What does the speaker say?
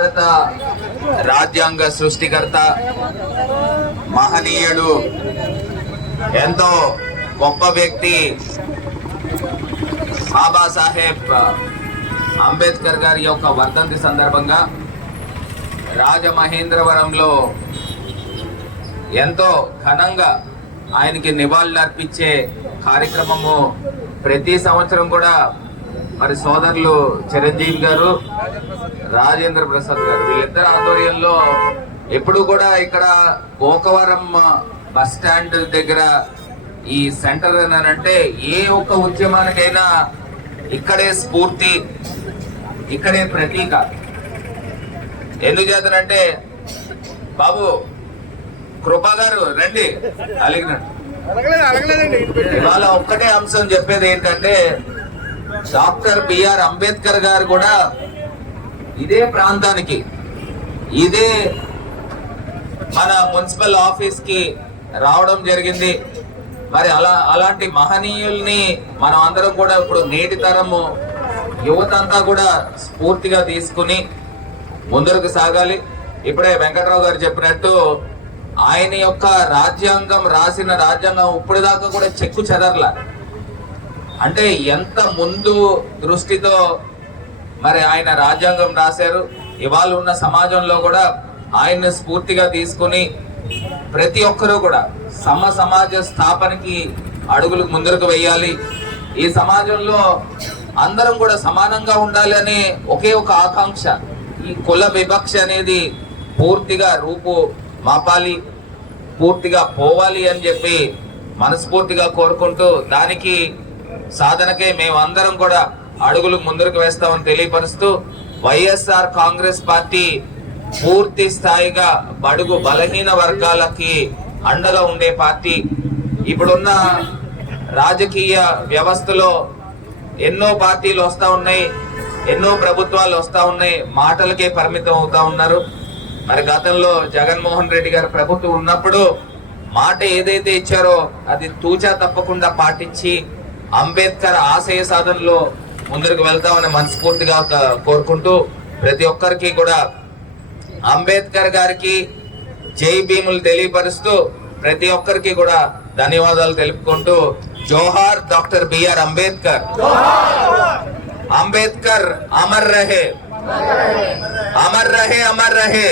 భారత రాజ్యాంగ సృష్టికర్త మహనీయుడు ఎంతో గొప్ప వ్యక్తి బాబాసాహెబ్ అంబేద్కర్ గారి యొక్క వర్ధంతి సందర్భంగా రాజమహేంద్రవరంలో ఎంతో ఘనంగా ఆయనకి నివాళులు అర్పించే కార్యక్రమము ప్రతి సంవత్సరం కూడా మరి సోదరులు చిరంజీవి గారు రాజేంద్ర ప్రసాద్ గారు వీళ్ళిద్దరు ఆధ్వర్యంలో ఎప్పుడు కూడా ఇక్కడ గోకవరం బస్ స్టాండ్ దగ్గర ఈ సెంటర్ అంటే ఏ ఒక్క ఉద్యమానికైనా ఇక్కడే స్ఫూర్తి ఇక్కడే ప్రతీక. ఎందుకు చేతనంటే బాబు కృపా గారు రండి అలిగినట్టు. ఇవాళ ఒక్కటే అంశం చెప్పేది ఏంటంటే డాక్టర్ బిఆర్ అంబేద్కర్ గారు కూడా ఇదే ప్రాంతానికి ఇదే మన మున్సిపల్ ఆఫీస్కి రావడం జరిగింది. మరి అలా అలాంటి మహనీయుల్ని మనం అందరం కూడా ఇప్పుడు నేటి తరము యువత అంతా కూడా స్ఫూర్తిగా తీసుకుని ముందరకు సాగాలి. ఇప్పుడే వెంకట్రావు గారు చెప్పినట్టు ఆయన యొక్క రాజ్యాంగం రాసిన రాజ్యాంగం ఇప్పుడు దాకా కూడా చెక్కు చెదర్ల. అంటే ఎంత ముందు దృష్టితో మరి ఆయన రాజ్యాంగం రాశారు? ఇవాళ ఉన్న సమాజంలో కూడా ఆయన్ని స్ఫూర్తిగా తీసుకుని ప్రతి ఒక్కరూ కూడా సమ సమాజ స్థాపనకి అడుగులు ముందరకు వేయాలి. ఈ సమాజంలో అందరం కూడా సమానంగా ఉండాలి అనే ఒకే ఒక ఆకాంక్ష ఈ కుల వివక్ష అనేది పూర్తిగా రూపు మాపాలి పూర్తిగా పోవాలి అని చెప్పి మనస్ఫూర్తిగా కోరుకుంటూ దానికి సాధనకే మేమందరం కూడా అడుగులు ముందరకు వేస్తామని తెలియపరుస్తూ వైఎస్ఆర్ కాంగ్రెస్ పార్టీ పూర్తి స్థాయిగా బడుగు బలహీన వర్గాలకి అండగా ఉండే పార్టీ. ఇప్పుడున్న రాజకీయ వ్యవస్థలో ఎన్నో పార్టీలు వస్తూ ఉన్నాయి ఎన్నో ప్రభుత్వాలు వస్తూ ఉన్నాయి మాటలకే పరిమితం అవుతా ఉన్నారు. మరి గతంలో జగన్మోహన్ రెడ్డి గారు ప్రభుత్వం ఉన్నప్పుడు మాట ఏదైతే ఇచ్చారో అది తూచా తప్పకుండా పాటించి అంబేద్కర్ ఆశయ సాధనలో ముందరికి వెళ్తామని మనస్ఫూర్తిగా కోరుకుంటూ ప్రతి ఒక్కరికి కూడా అంబేద్కర్ గారికి జై భీములు తెలియపరుస్తూ ప్రతి ఒక్కరికి కూడా ధన్యవాదాలు తెలుపుకుంటూ జోహార్ డాక్టర్ బిఆర్ అంబేద్కర్. అంబేద్కర్ అమర్ రహే. అమర్ రహే అమర్ రహే.